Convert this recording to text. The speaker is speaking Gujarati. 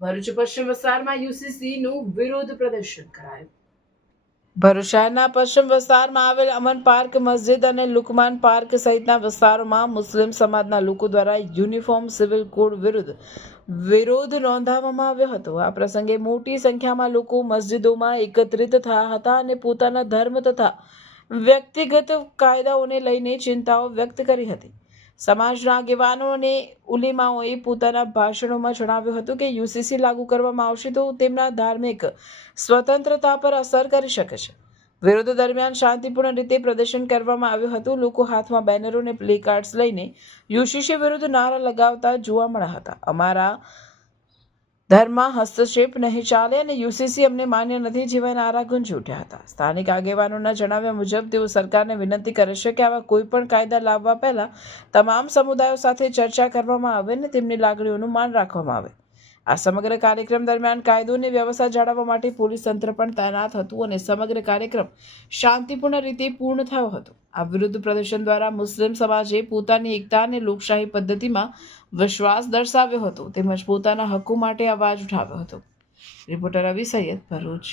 ભરૂચ પશ્ચિમ વિસ્તારમાં યુસીસીનું વિરોધ પ્રદર્શન કરાયું। ભરૂચ શહેરના પશ્ચિમ વિસ્તારમાં આવેલ અમન પાર્ક મસ્જિદ અને લુકમાન પાર્ક સહિતના વિસ્તારોમાં મુસ્લિમ સમાજના લોકો દ્વારા યુનિફોર્મ સિવિલ કોડ વિરુદ્ધ વિરોધ નોંધાવવામાં આવ્યો હતો। આ પ્રસંગે મોટી સંખ્યામાં લોકો મસ્જિદોમાં એકત્રિત થયા હતા અને પોતાના ધર્મ તથા વ્યક્તિગત કાયદાઓને લઈને ચિંતાઓ વ્યક્ત કરી હતી। સમાજના આગેવાનો અને ઉલેમાઓએ પોતાના ભાષણોમાં જણાવ્યું હતું કે યુસીસી લાગુ કરવામાં આવશે તો તેમના ધાર્મિક સ્વતંત્રતા પર અસર કરી શકે છે। વિરોધ દરમિયાન શાંતિપૂર્ણ રીતે પ્રદર્શન કરવામાં આવ્યું હતું। લોકો હાથમાં બેનરો અને પ્લે કાર્ડ્સ લઈને યુસીસી વિરુદ્ધ નારા લગાવતા જોવા મળ્યા હતા। અમારા ધર્મમાં હસ્તક્ષેપ નહીં ચાલે અને યુસીસી અમને માન્ય નથી જેવા નારા ગુંજી ઉઠ્યા હતા। સ્થાનિક આગેવાનોના જણાવ્યા મુજબ તેઓ સરકારને વિનંતી કરે છે કે આવા કોઈ પણ કાયદા લાવવા પહેલા તમામ સમુદાયો સાથે ચર્ચા કરવામાં આવે અને તેમની લાગણીઓનું માન રાખવામાં આવે। આ સમગ્ર કાર્યક્રમ દરમિયાન કાયદો અને વ્યવસ્થા જાળવવા માટે પોલીસ તંત્ર પણ તૈનાત હતું અને સમગ્ર કાર્યક્રમ શાંતિપૂર્ણ રીતે પૂર્ણ થયો હતો। આ વિરુદ્ધ પ્રદર્શન દ્વારા મુસ્લિમ સમાજે પોતાની એકતા અને લોકશાહી પદ્ધતિમાં વિશ્વાસ દર્શાવ્યો હતો તેમજ પોતાના હક્કો માટે અવાજ ઉઠાવ્યો હતો। રિપોર્ટર રવિ સૈયદ, ભરૂચ।